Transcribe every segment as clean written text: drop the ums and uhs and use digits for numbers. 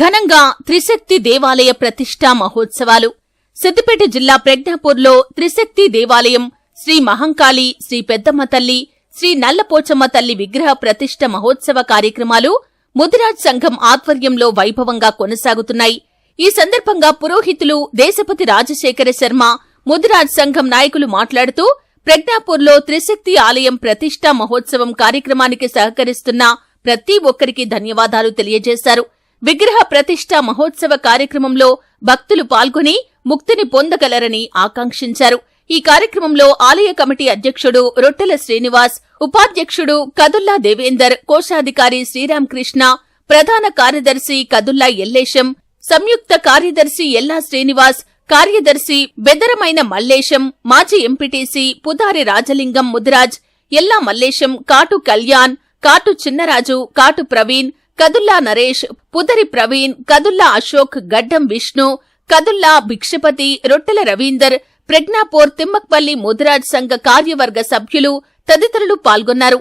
ఘనంగా త్రిశక్తి దేవాలయ ప్రతిష్ఠా మహోత్సవాలు. సిద్దిపేట జిల్లా ప్రజ్ఞాపూర్లో త్రిశక్తి దేవాలయం శ్రీ మహంకాళి, శ్రీ పెద్దమ్మ తల్లి, శ్రీ నల్లపోచమ్మ తల్లి విగ్రహ ప్రతిష్ఠ మహోత్సవ కార్యక్రమాలు ముదిరాజ్ సంఘం ఆధ్వర్యంలో వైభవంగా కొనసాగుతున్నాయి. ఈ సందర్భంగా పురోహితులు దేశపతి రాజశేఖర శర్మ, ముదిరాజ్ సంఘం నాయకులు మాట్లాడుతూ ప్రజ్ఞాపూర్లో త్రిశక్తి ఆలయం ప్రతిష్ఠా మహోత్సవం కార్యక్రమానికి సహకరిస్తున్న ప్రతి ఒక్కరికి ధన్యవాదాలు తెలియజేశారు. విగ్రహ ప్రతిష్ఠా మహోత్సవ కార్యక్రమంలో భక్తులు పాల్గొని ముక్తిని పొందగలరని ఆకాంక్షించారు. ఈ కార్యక్రమంలో ఆలయ కమిటీ అధ్యక్షుడు రొట్టెల శ్రీనివాస్, ఉపాధ్యక్షుడు కదుల్లా దేవేందర్, కోశాధికారి శ్రీరామకృష్ణ, ప్రధాన కార్యదర్శి కదుల్లా ఎల్లేశం, సంయుక్త కార్యదర్శి ఎల్లా శ్రీనివాస్, కార్యదర్శి బెదరమైన మల్లేశం, మాజీ ఎంపీటీసీ పుదారి రాజలింగం ముదిరాజ్, ఎల్లా మల్లేశం, కాటు కళ్యాణ్, కాటు చిన్నరాజు, కాటు ప్రవీణ్, కదుల్లా నరేష్, పుదరి ప్రవీణ్, కదుల్లా అశోక్, గడ్డం విష్ణు, కదుల్లా భిక్షపతి, రొట్టెల రవీందర్, ప్రజ్ఞాపూర్ తిమ్మక్పల్లి ముదిరాజ్ సంఘ కార్యవర్గ సభ్యులు తదితరులు పాల్గొన్నారు.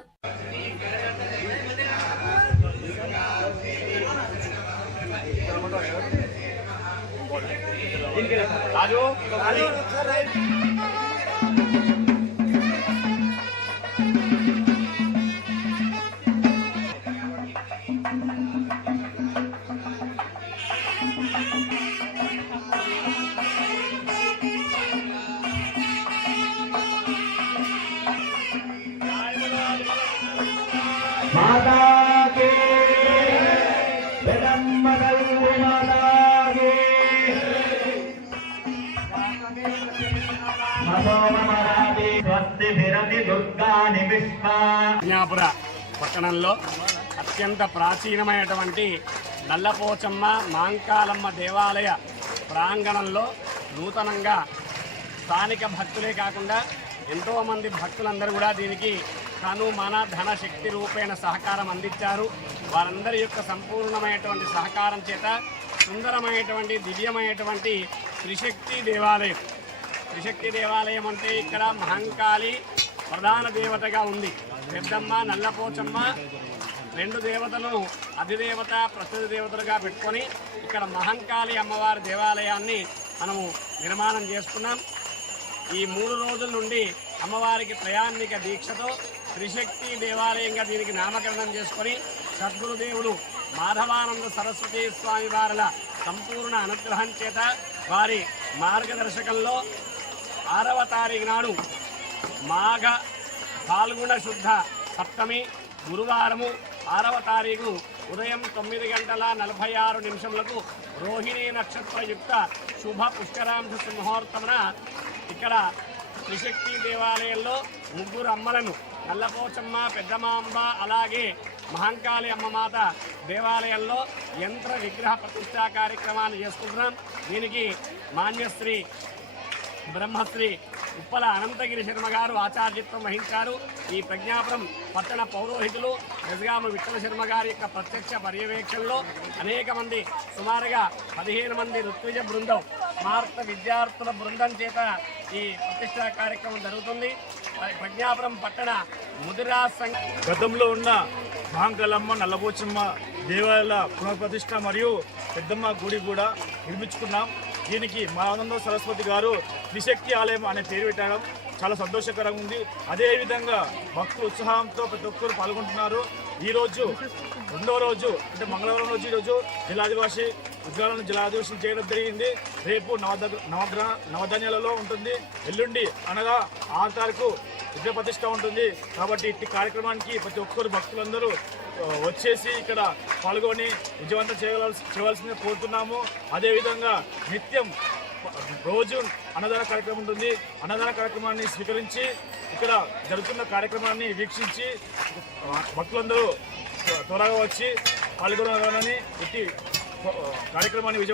माता के बेदम्मा तल्ली माता के मसोमरादि स्वस्ति भिरति दुर्गानि विश्वा. ప్రజ్ఞాపుర పట్టణంలో అత్యంత ప్రాచీనమైనటువంటి నల్లపోచమ్మ మాంకాలమ్మ దేవాలయ ప్రాంగణంలో నూతనంగా స్థానిక భక్తులే కాకుండా ఎంతోమంది భక్తులందరూ కూడా దీనికి తను మన ధన శక్తి రూపేణ సహకారం అందించారు. వారందరి యొక్క సంపూర్ణమైనటువంటి సహకారం చేత సుందరమైనటువంటి దివ్యమైనటువంటి త్రిశక్తి దేవాలయం. త్రిశక్తి దేవాలయం అంటే ఇక్కడ మహంకాళి ప్రధాన దేవతగా ఉంది. పెద్దమ్మ, నల్లపోచమ్మ రెండు దేవతలను అధిదేవత, ప్రస్తుత దేవతలుగా పెట్టుకొని ఇక్కడ మహంకాళి అమ్మవారి దేవాలయాన్ని మనము నిర్మాణం చేసుకున్నాం. ఈ 3 రోజుల నుండి అమ్మవారికి ప్రయాణిక దీక్షతో త్రిశక్తి దేవాలయంగా దీనికి నామకరణం చేసుకొని సద్గురుదేవుడు మాధవానంద సరస్వతి స్వామి వారుల సంపూర్ణ అనుగ్రహం చేత వారి మార్గదర్శకంలో 6వ తారీఖు నాడు మాఘ ఫాల్గుణ శుద్ధ సప్తమి గురువారము 6వ తారీఖు ఉదయం 9:46 రోహిణీ నక్షత్రయుక్త శుభ పుష్కరాంశ ముహూర్తమున ఇక్కడ త్రిశక్తి దేవాలయంలో 3 అమ్మలను నల్లపోచమ్మ, పెద్దమాంబ, అలాగే మహంకాళి అమ్మమాత దేవాలయంలో యంత్ర విగ్రహ ప్రతిష్టా కార్యక్రమాన్ని చేసుకుంటున్నాం. దీనికి మాన్యశ్రీ బ్రహ్మశ్రీ ఉప్పల అనంతగిరి శర్మ గారు ఆచార్యత్వం వహించారు. ఈ ప్రజ్ఞాపురం పట్టణ పౌరోహితులు గజగామ విఠల శర్మ గారి యొక్క ప్రత్యక్ష పర్యవేక్షణలో అనేక మంది సుమారుగా 15 మంది ఋత్విజ బృందం, స్మార్త విద్యార్థుల బృందం చేత ఈ ప్రతిష్టా కార్యక్రమం జరుగుతుంది. ప్రజ్ఞాపురం పట్టణ ముదిరాజ్ సంఘ గతంలో ఉన్న మహంకాళమ్మ, నల్లపోచమ్మ దేవాలయాల పునఃప్రతిష్ఠ మరియు పెద్దమ్మ గుడి కూడా నిర్మించుకున్నాం. దీనికి మాధవానంద సరస్వతి గారు త్రిశక్తి ఆలయం అనే పేరు పెట్టడం చాలా సంతోషకరంగా ఉంది. అదేవిధంగా భక్తులు ఉత్సాహంతో ప్రతి ఒక్కరు పాల్గొంటున్నారు. ఈరోజు 2వ రోజు అంటే మంగళవారం రోజు ఈరోజు జలాదివాసి ఉద్గాలను జలాదివాసం చేయడం జరిగింది. రేపు నవధాన్యాలలో ఉంటుంది. ఎల్లుండి అనగా 6వ తారీఖు విగ్రహ ప్రతిష్ఠ ఉంటుంది. కాబట్టి ఇట్టి కార్యక్రమానికి ప్రతి ఒక్కరు భక్తులందరూ వచ్చేసి ఇక్కడ పాల్గొని విజయవంతం చేయవలసిందిగా కోరుతున్నాము. అదేవిధంగా నిత్యం రోజు అన్నదాన కార్యక్రమం ఉంటుంది. అన్నదాన కార్యక్రమాన్ని స్వీకరించి ఇక్కడ జరుగుతున్న కార్యక్రమాన్ని వీక్షించి భక్తులందరూ త్వరగా వచ్చి పాల్గొనాలని ఇట్టి కార్యక్రమాన్ని విజయవంతం